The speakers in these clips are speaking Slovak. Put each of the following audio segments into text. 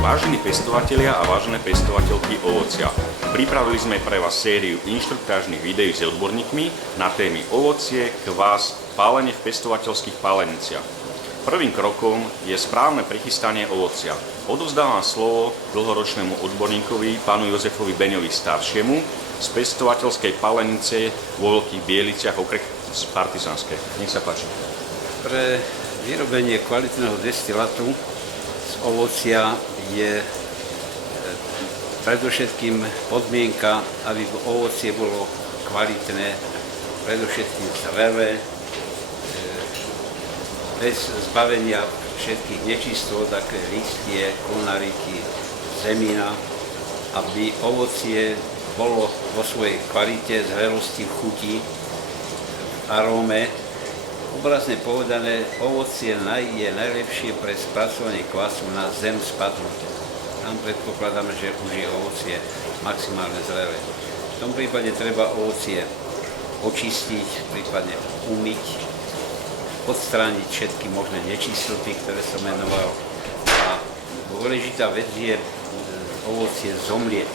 Vážení pestovatelia a vážené pestovateľky ovocia, pripravili sme pre vás sériu inštruktážnych videí s odborníkmi na témy ovocie, kvás, pálenie v pestovateľských páleniciach. Prvým krokom je správne prichystanie ovocia. Odovzdávam slovo dlhoročnému odborníkovi, pánu Jozefovi Beňovi staršiemu z pestovateľskej pálenice vo Veľkých Bieliciach, okrek Partizánske. Nech sa páči. Pre vyrobenie kvalitného destilátu z ovocia je predovšetkým podmienka, aby ovocie bolo kvalitné, predovšetkým zrelé, bez zbavenia všetkých nečistôt, také listie, konariky, zemina, aby ovocie bolo vo svojej kvalite, zrelosti, chuti, aróme. Obrazne povedané, ovocie je najlepšie pre spracovanie kvasu na zem spadnuté. Tam predpokladáme, že už je ovocie maximálne zrelé. V tom prípade treba ovocie očistiť, prípadne umyť, odstrániť všetky možné nečistoty, ktoré som menoval. A dôležitá vec je ovocie zomlieť.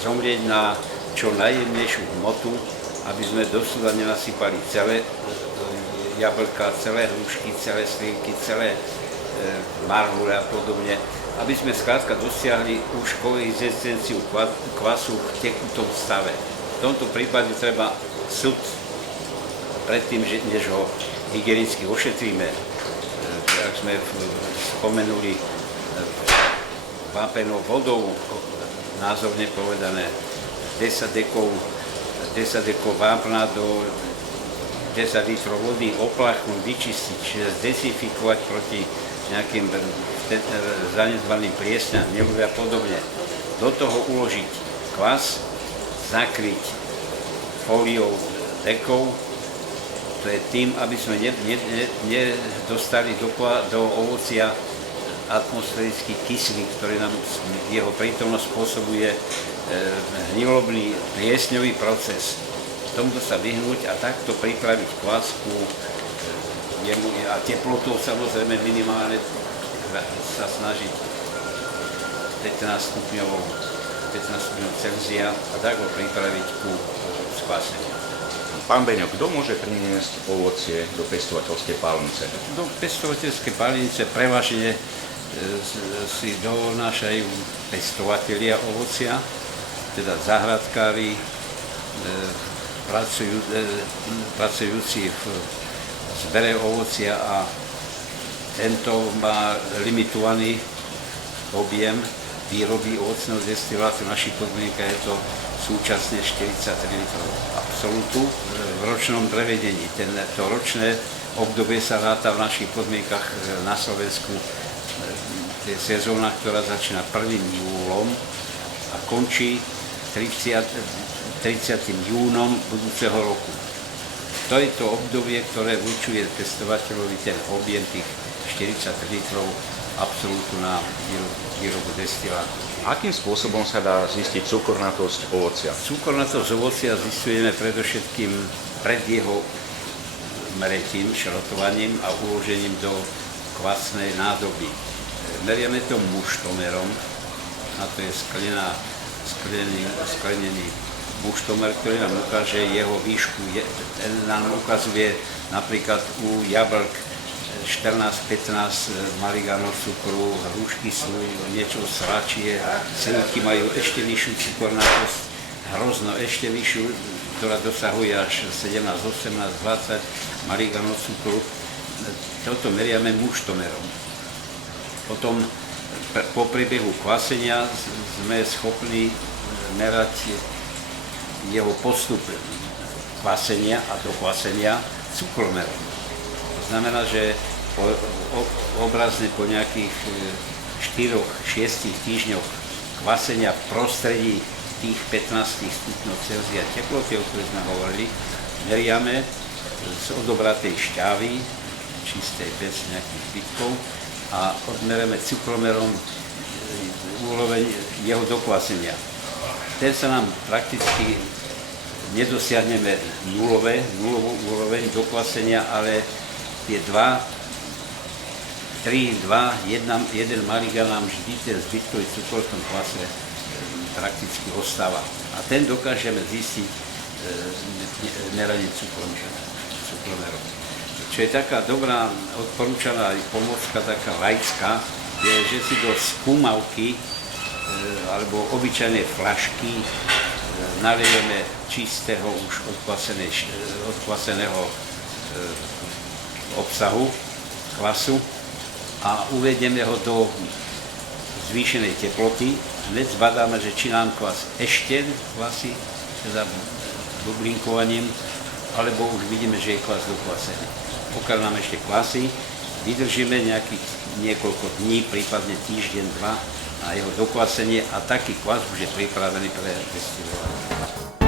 Zomlieť na čo najjemnejšiu hmotu, aby sme dosúda nenasypali celé jablka, celé hrušky, celé slivky, celé marhure a podobne, aby sme skrátka dosiahli už koexistenciu kvasu v tekutom stave. V tomto prípade treba sud predtým, než ho hygienicky ošetríme, ak sme spomenuli vápenou vodou, názorne povedané, 10 dekov vápna do 10 litrov vody oplachnúť, vyčistiť, čiže zdezinfikovať proti nejakým zanedbaným pliesňam, nebude a podobne. Do toho uložiť kvas, zakryť fóliou dekov, to je tým, aby sme nedostali do ovocia atmosférický kyslík, ktorý nám jeho prítomnosť spôsobuje hnilobný pliesňový proces. Tomuto sa vyhnúť a takto pripraviť kvasku a teplotou samozrejme minimálne sa snažiť 15 stupňov Celzia a tak ho pripraviť ku skvaseniu. Pán Beňo, kto môže priniesť ovocie do pestovateľskej pálenice? Do pestovateľskej pálenice prevažne si donášajú pestovatelia ovocia, teda záhradkári, pracujúci v zbere ovocia, a tento má limitovaný objem výroby ovocného destilátu. Naší podmienka je to súčasne 43 litrov absolutu v ročnom prevedení. To ročné obdobie sa ráta v našich podmienkach na Slovensku. Je sezóna, ktorá začína 1. júlom a končí 30. júnom budúceho roku. To je to obdobie, ktoré určuje pestovateľovi ten objem tých 40 litrov absolútu na výrobu destilátu. Akým spôsobom sa dá zistiť cukornatosť ovocia? Cukornatosť ovocia zistujeme predovšetkým pred jeho mretím, šrotovaním a uložením do kvasnej nádoby. Meriame to muštomerom, a to je sklenený muštomer, ktorý nám ukáže jeho výšku. Nám ukazuje napríklad u jablk 14-15 mg cukru, hrušky sú niečo sračie, slivky majú ešte vyššiu cukornatosť, hrozno ešte vyššiu, ktorá dosahuje až 17, 18, 20 mg cukru. Toto meriame muštomerom. Potom po priebehu kvasenia sme schopní merať jeho postup kvasenia a dokvasenia cukromerom. To znamená, že obrazne po nejakých 4-6 týždňoch kvasenia v prostredí tých 15 stupňov Celzia teploty, o ktorej sme hovorili, meriame z odobratej šťavy, čistej, bez nejakých zbytkov, a odmereme cukromerom úroveň jeho dokvasenia. Ten sa nám prakticky nedosiahneme nulovú úroveň dokvasenia, ale tie 3, 2, jeden mariga nám vždy ten zbytkový cukor v tom kvase prakticky ostáva. A ten dokážeme zistiť meraním cukromerom. Čo je taká dobrá odporúčaná aj pomôcka, taká laická, je, že si do skúmavky alebo obyčajnej flašky nalejeme čistého už odkvaseného obsahu kvasu a uvedieme ho do zvýšenej teploty. Hneď zbadáme, že či nám kvas ešte kvasí, teda bublinkovaním, alebo už vidíme, že je kvas dokvasený. Pokiaľ nám ešte kvasí, vydržíme nejakých niekoľko dní, prípadne týždeň, dva na jeho dokvasenie a taký kvas už je pripravený pre destilovanie.